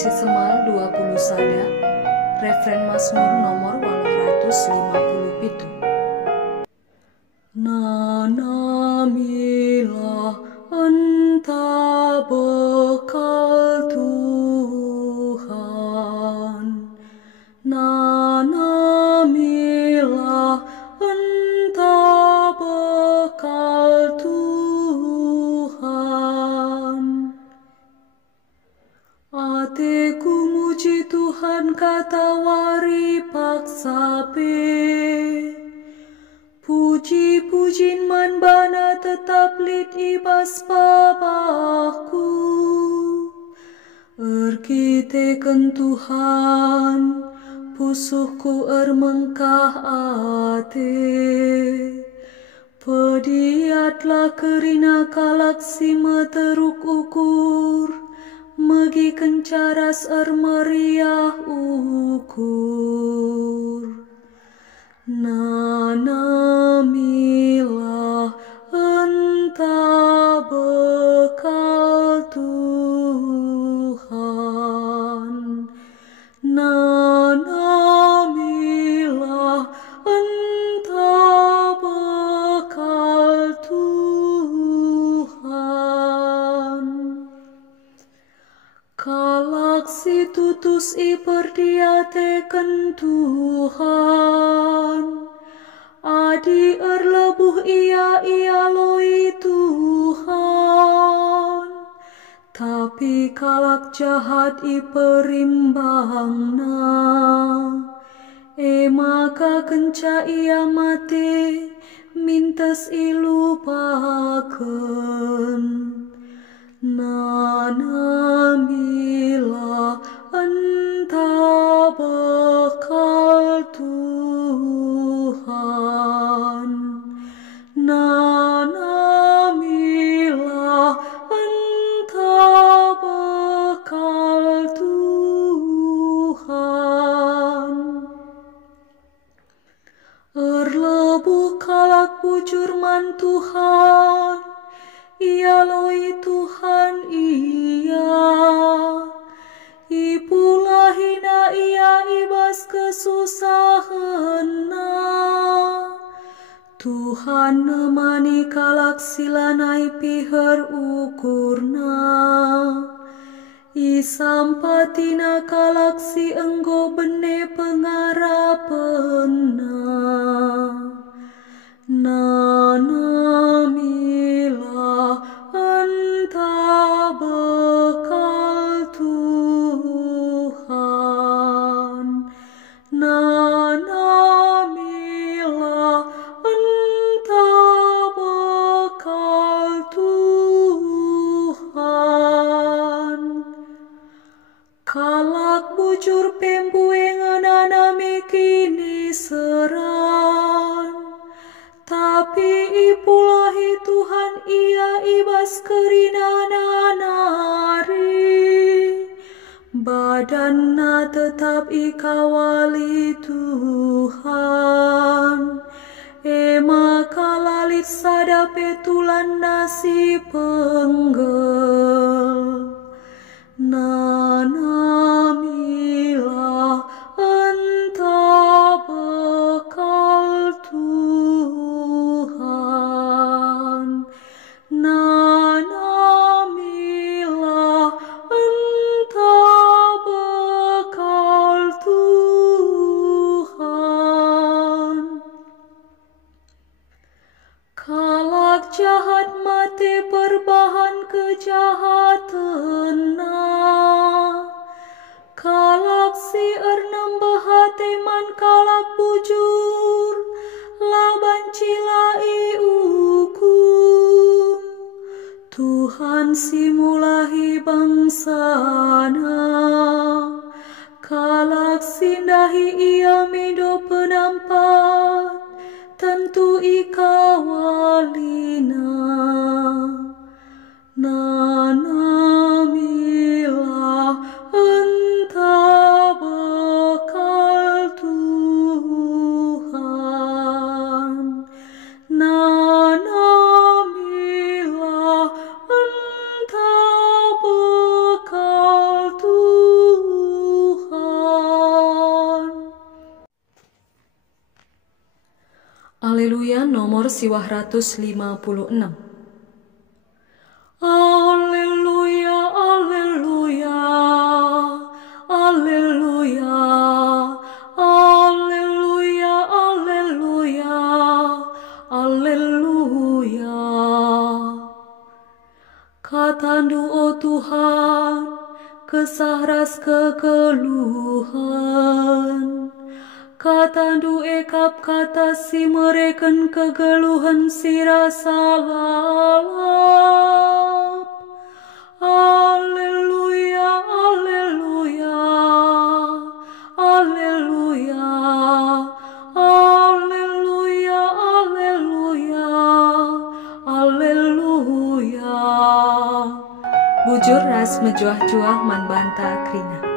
Puisi Semal 20 sada, refren Mazmur nomor 857. Nanamilah entah bekal Tuhan, nanamilah entah bekal Tuhan. Atiku muji Tuhan katawari paksape, puji-pujin man bana tetap lit ibas babahku. Erkiteken Tuhan, pusuhku ermengkah ate. Pediatlah kerina kalak si meteruk ukur, megi kencaras ermeriah ukur. Nanamilah entah bekal Tuhan, nanamilah entah bekal Tuhan. Kalak si tutus i perdiateken Tuhan, adi erlebuh ia loi Tuhan. Tapi kalak jahat i perimbangna, maka kenca ia mati mintes i lupaken. Nanamilah entah bekal Tuhan, nanamilah entah bekal Tuhan. Erlebuh kalak bujur man Tuhan, ia loi Tuhan ia, ipulah hina ia ibas kesusahanna. Tuhan nemani kalak silanai piher ukurna, isampatina kalak si enggo bene pengarapenna. Nanamilah entah bekal Tuhan, nanamilah entah bekal Tuhan. Kalak bujur pembue ngenanami kini seran, tapi ipulahi Tuhan ia ibas kerina nari. Badanna tetap ikawali Tuhan, maka lalit sadape tulan nasi penggel. Nanamilah entah bekal Tuhan, nanamilah entah bekal Tuhan. Kalak jahat mate perbahan kejahatanna, kalak si ernembah teman kalak bujur, laban cilai ukum. Tuhan simulahi bangsana, kalak sindahi ia mido penampat, tentu ikawalina. Nanamilah entah bekal Tuhan, nanamilah entah bekal Tuhan. Haleluya nomor 156. Alleluia, alleluia, alleluia, alleluia, alleluia, alleluia. Katandu o Tuhan, kesahras kekeluhan. Katandu ekap kata si mereken kegeluhan si rasa lalap. Alleluia, alleluia, alleluia, alleluia, alleluia, alleluia. Bujur ras mejuah-juah man banta krina.